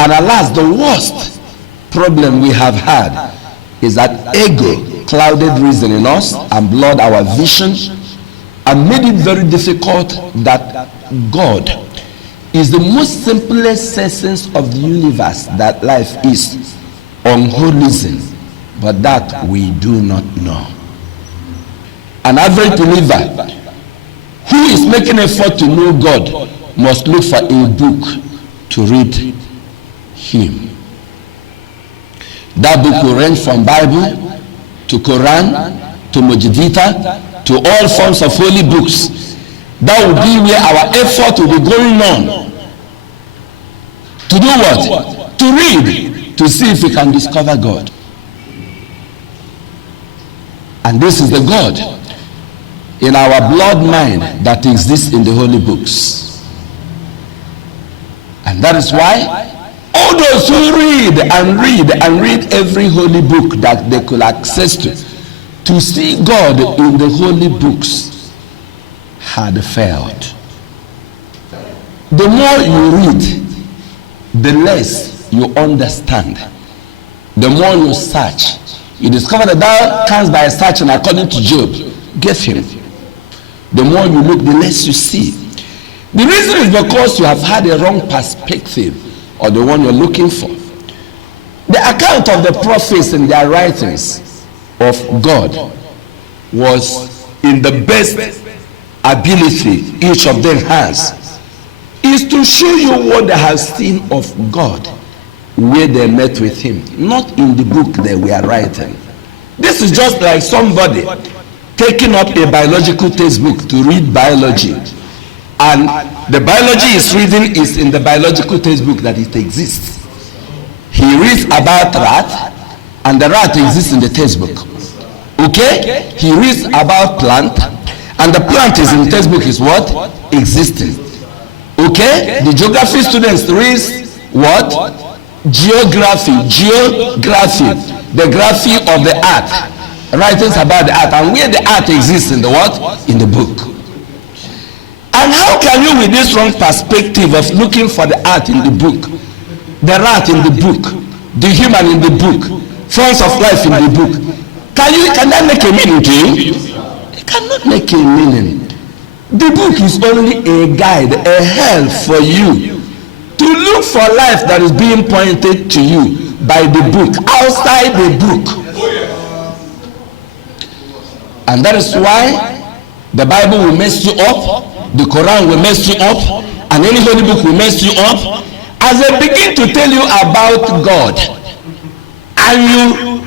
And alas, the worst problem we have had is that ego clouded reason in us and blurred our vision and made it very difficult that God is the most simplest essence of the universe, that life is unholism, but that we do not know. An average believer who is making effort to know God must look for a book to read him. That book will range from Bible to Quran to Mujadita to all forms of holy books. That will be where our effort will be going on. To do what? To read, to see if we can discover God. And this is the God in our blood mind that exists in the holy books. And that is why all those who read every holy book that they could access to see God in the holy books had failed. The more you read, the less you understand. The more you search, you discover that thou canst by searching, according to Job, get him. The more you look, the less you see. The reason is because you have had a wrong perspective or the one you're looking for. The account of the prophets in their writings of God was in the best ability each of them has, is to show you what they have seen of God where they met with him, not in the book they were writing. This is just like somebody taking up a biological textbook to read biology, and the biology is reading is in the biological textbook that it exists. He reads about rat, and the rat exists in the textbook. Okay? He reads about plant, and the plant is in the textbook is what? Existing. Okay? The geography students read what? Geography, the graphy of the earth. Writings about the earth, and where the earth exists in the what? In the book. And how can you, with this wrong perspective of looking for the earth in the book, the rat in the book, the human in the book, forms of life in the book, can that make a meaning to you? It cannot make a meaning. The book is only a guide, a help for you to look for life that is being pointed to you by the book, outside the book. And that is why the Bible will mess you up, the Quran will mess you up, and any holy book will mess you up, as they begin to tell you about God, and you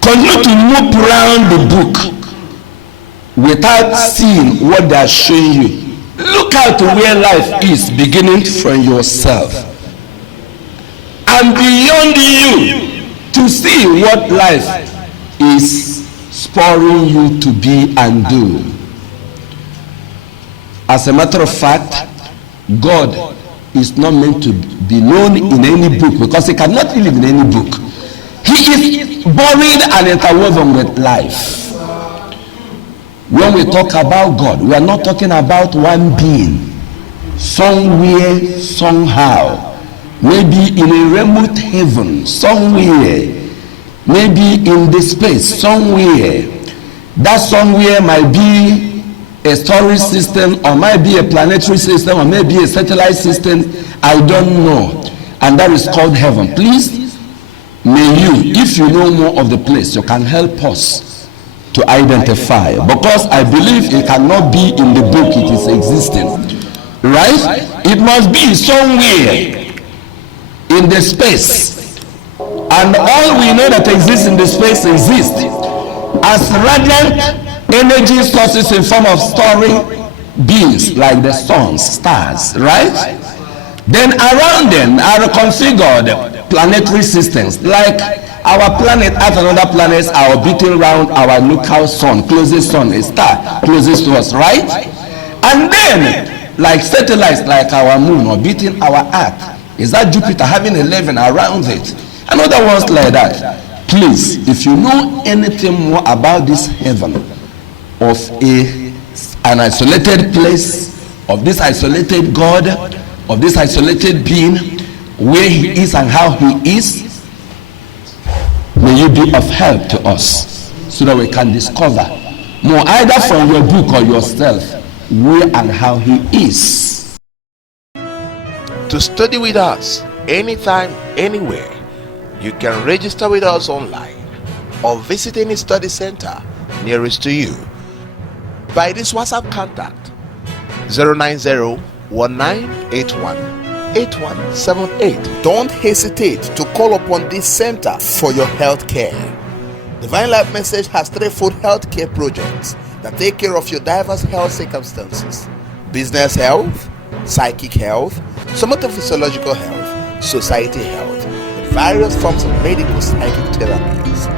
continue to move around the book without seeing what they are showing you. Look out to where life is, beginning from yourself and beyond you, to see what life is spurring you to be and do. As a matter of fact, God is not meant to be known in any book, because he cannot live in any book. He is buried and interwoven with life. When we talk about God, we are not talking about one being somewhere, somehow, maybe in a remote heaven, somewhere, maybe in the space, somewhere. That somewhere might be a storage system, or might be a planetary system, or maybe a satellite system. I don't know. And that is called heaven. Please, may you, if you know more of the place, you can help us to identify, because I believe it cannot be in the book it is existing, right? It must be somewhere in the space, and all we know that exists in the space exists as radiant energy sources in form of storing beings like the suns, stars, right? Then around them are configured planetary systems like our planet Earth and other planets are orbiting around our local sun, closest sun, a star closest to us, right? And then, like satellites like our moon orbiting our Earth, is that Jupiter having 11 around it, and other ones like that. Please, if you know anything more about this heaven, of an isolated place, of this isolated God, of this isolated being, where he is and how he is. May you be of help to us so that we can discover more, either from your book or yourself, where and how he is. To study with us anytime, anywhere, you can register with us online or visit any study center nearest to you by this WhatsApp contact 090-1981-8178. Don't hesitate to call upon this center for your health care. Divine Life Message has threefold health care projects that take care of your diverse health circumstances: business health, psychic health, somatophysiological health, society health, with various forms of medical psychic therapies.